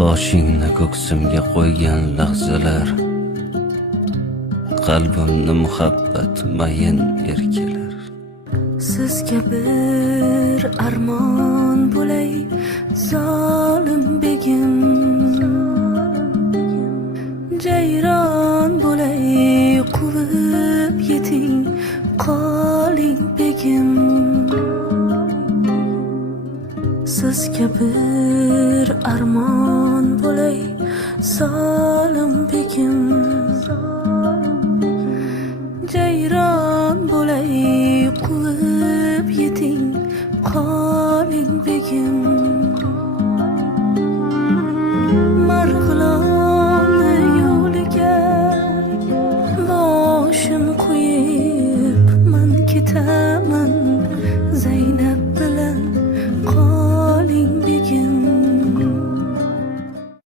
boshingni ko'ksimga qo'ygan lahzalar, qalbimni muhabbat mayin erkalar. Sizga bir armon bo'lay, zolim begim. Jayron bo'lay, quvib yeting, qoling begim. Sizga bir armon bo'lay, zolim begim.